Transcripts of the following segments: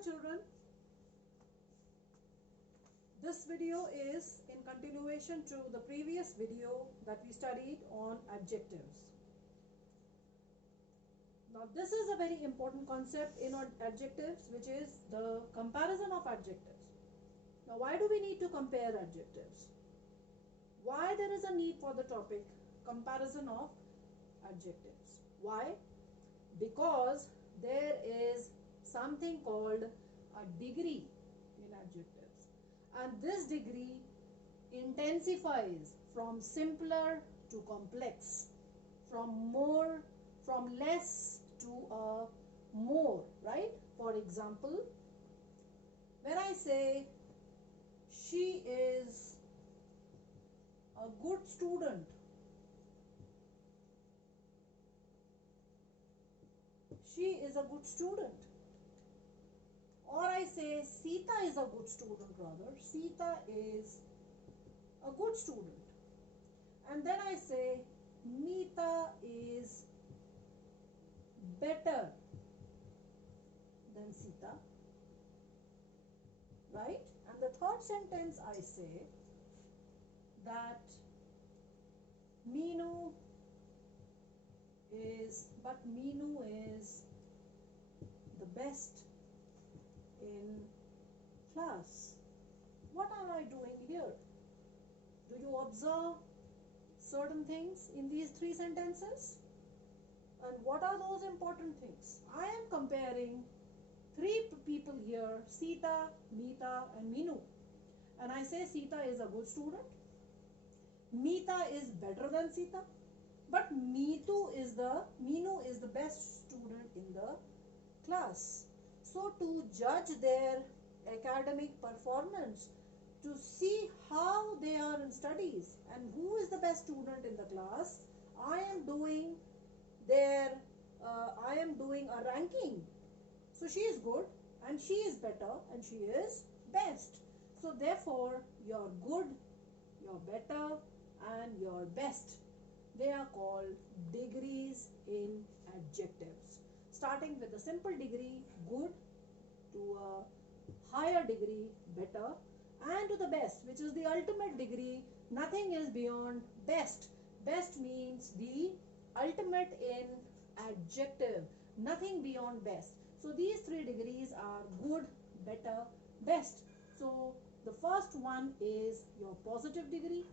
Hello children, this video is in continuation to the previous video that we studied on adjectives. Now this is a very important concept in adjectives, which is the comparison of adjectives. Now why do we need to compare adjectives? Why there is a need for the topic comparison of adjectives? Why? Because there is something called a degree in adjectives, and this degree intensifies from simpler to complex, from less to a more, right? For example, when I say she is a good student, she is a good student, or I say Sita is a good student, rather Sita is a good student, and then I say Meeta is better than Sita, right? And the third sentence I say that Meenu is the best in class. What am I doing here? Do you observe certain things in these three sentences? And what are those important things? I am comparing three people here, Sita, Meeta and Meenu. And I say Sita is a good student, Meeta is better than Sita, but Meenu is the best student in the class. So to judge their academic performance, to see how they are in studies and who is the best student in the class, I am doing a ranking. So she is good and she is better and she is best. So therefore your good, your better and your best, they are called degrees in adjectives. Starting with a simple degree, good, to a higher degree, better, and to the best, which is the ultimate degree. Nothing is beyond best. Best means the ultimate in adjective, nothing beyond best. So these three degrees are good, better, best. So the first one is your positive degree,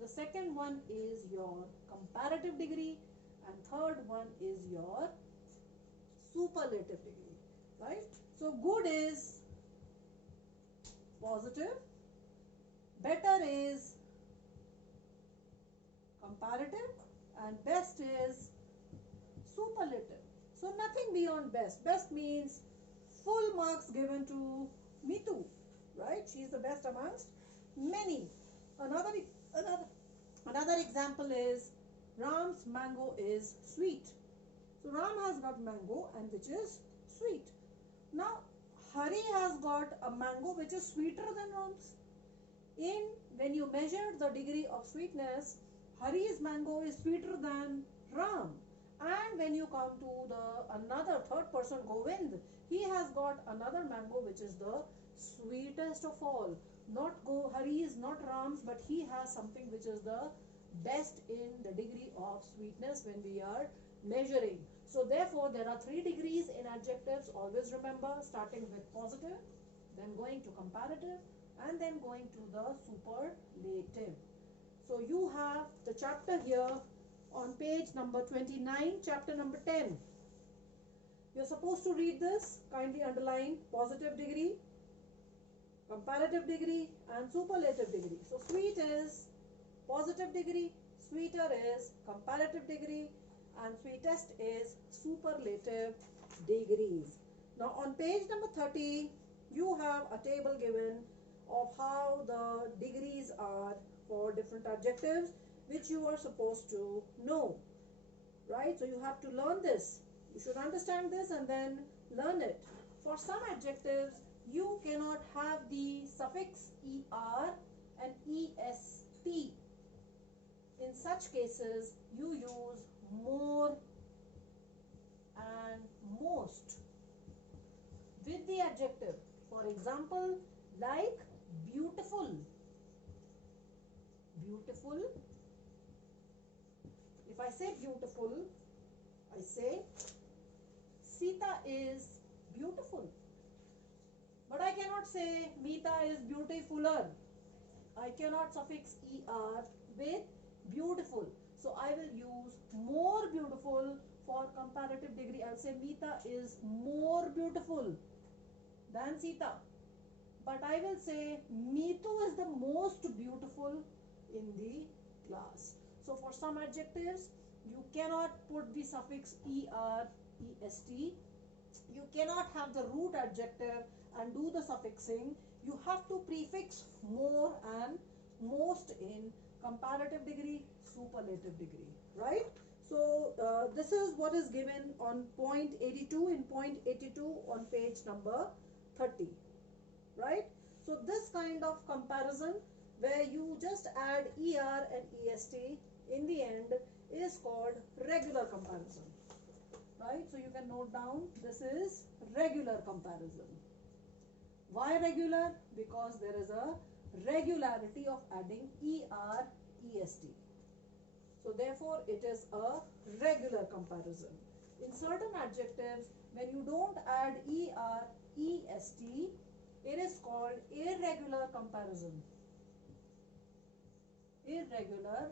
the second one is your comparative degree, and third one is your superlative degree, right? So good is positive, better is comparative, and best is superlative. So nothing beyond best. Best means full marks given to Meetu, right? She is the best amongst many. Another example is Ram's mango is sweet. So Ram has got mango and which is sweet. Now Hari has got a mango which is sweeter than Ram's. When you measure the degree of sweetness, Hari's mango is sweeter than Ram. And when you come to the another third person, Govind, he has got another mango which is the sweetest of all. Hari is not Ram's, but he has something which is the best in the degree of sweetness when we are measuring. So therefore there are three degrees in adjectives. Always remember, starting with positive, then going to comparative, and then going to the superlative. So you have the chapter here on page number 29, chapter number 10. You're supposed to read this. Kindly underline positive degree, comparative degree and superlative degree. So sweet is positive degree, sweeter is comparative degree, and sweetest is superlative degrees. Now on page number 30, you have a table given of how the degrees are for different adjectives, which you are supposed to know, right? So you have to learn this. You should understand this and then learn it. For some adjectives, you cannot have the suffix er and est. In such cases, you use more and most. With the adjective. For example, like beautiful. Beautiful. If I say beautiful, I say Sita is beautiful. But I cannot say Meeta is beautifuler. I cannot suffix er with beautiful. So I will use more beautiful for comparative degree. I'll say Meeta is more beautiful than Sita. But I will say Neetu is the most beautiful in the class. So for some adjectives, you cannot put the suffix er, est. You cannot have the root adjective and do the suffixing. You have to prefix more and most in comparative degree, superlative degree, right? So this is what is given on point 82, in point 82 on page number 30, right? So this kind of comparison where you just add er and est in the end is called regular comparison, right? So you can note down this is regular comparison. Why regular? Because there is a regularity of adding er, est. So therefore it is a regular comparison. In certain adjectives, when you don't add er, est, it is called irregular comparison. Irregular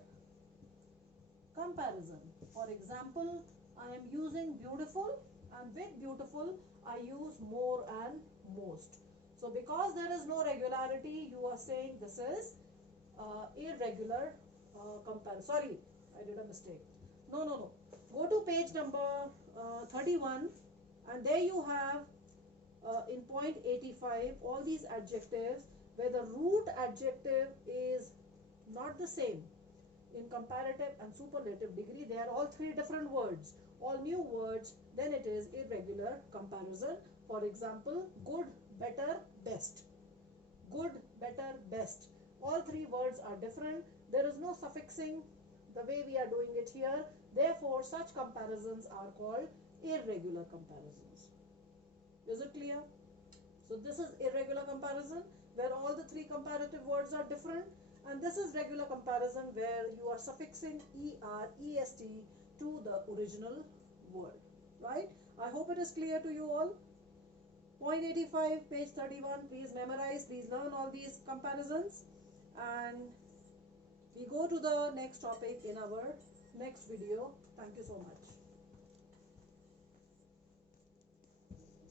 comparison. For example, I am using beautiful, and with beautiful I use more and most. So because there is no regularity, you are saying this is irregular comparison. Sorry, I did a mistake. No. Go to page number 31, and there you have in point 85 all these adjectives where the root adjective is not the same in comparative and superlative degree. They are all three different words, all new words. Then it is irregular comparison. For example, good, better, best. Good, better, best. All three words are different. There is no suffixing the way we are doing it here. Therefore, such comparisons are called irregular comparisons. Is it clear? So this is irregular comparison where all the three comparative words are different, and this is regular comparison where you are suffixing er, est to the original word, right? I hope it is clear to you all. Point 85, page 31, please memorize, please learn all these comparisons, and we go to the next topic in our next video. Thank you so much.